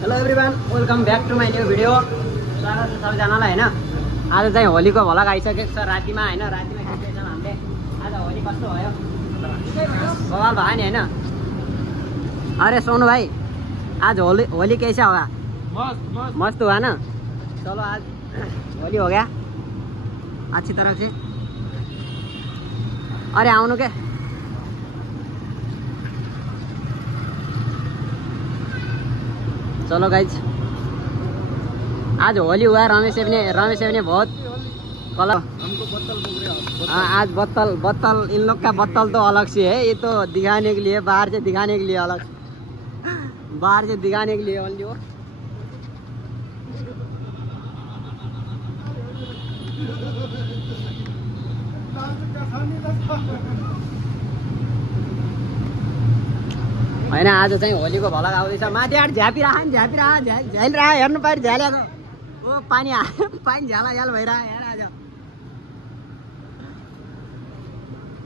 Hello everyone, welcome back to my new video. स्वागत छ सबैजनालाई होइन। आज चाहिँ होलीको भलक आइसकेको छ रातिमा होइन। रातिमा खेल्दैछौँ हामीले। आज होली कस्तो भयो बवाल भयो नि होइन। अरे सोनू भाई, आज होली कैसा होगा? मस्त हुआ ना। चलो आज होली हो गया अच्छी तरह से। अरे आउनु के चलो गाइज, आज होली हुआ। रमेश ने बहुत कलर हमको आज बत्तल इन लोग का बत्तल तो अलग से है। ये तो दिखाने के लिए, बाहर से दिखाने के लिए अलग, बाहर से दिखाने के लिए ओनली वो। होइन आज चाहिँ होलीको भलक आउँदैछ। माथि आठ झ्यापिरह झ्यालिरह हेर्नु पारि झ्यालेको ओ पानी पानी झ्याल भइरह हेर। आज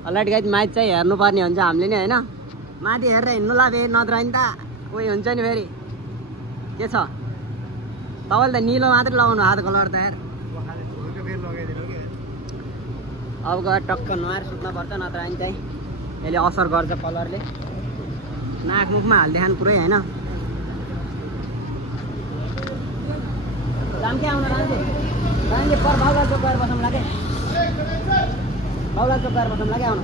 अलर्ट गाइज, म्याच चाहिँ हेर्नुपर्ने हुन्छ हामीले नि होइन। माथि हेरेर हिँड्नु ला फेरि, नत्र नि त कोही हुन्छ नि फेरि। के छ तपाईँले त निलो मात्रै लगाउनु हात कलर त यार। अब गएर टक्क नुहाएर सुत्नुपर्छ, नत्र नि चाहिँ यसले असर गर्छ कलरले। नाक मुखमा हालिदिएन पुरै होइन। काम के आउनु रान्जे पर बाउला चोक गएर बसौँ लागे। बाउला चोक गएर बसौँ लागे आउनु।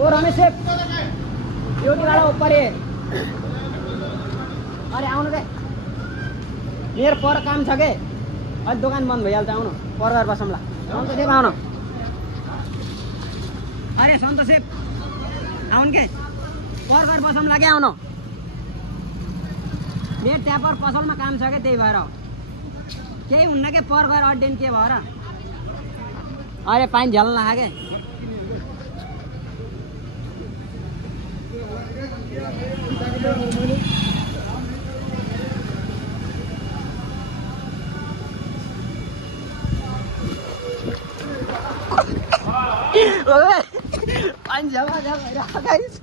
ओ रमेश सेप एउटीबाट उपर अरे आउनु के मेरो पर काम छ के। अहिले दोकान बन्द भइहाल्छ। आउनु पर गएर बसौँ ला। सन्त सेप आउनु। अरे सन्त सेप आउनु के पर गएर बसौँ लाग्यो। आउनु मेरो त्यहाँ पर पसलमा काम छ क्या, त्यही भएर केही हुन्न के। पर गएर अड्डेन के भएर। अरे पानी झ्याल्न लाग्यो पानी झ्याल भइरहेको गाइस।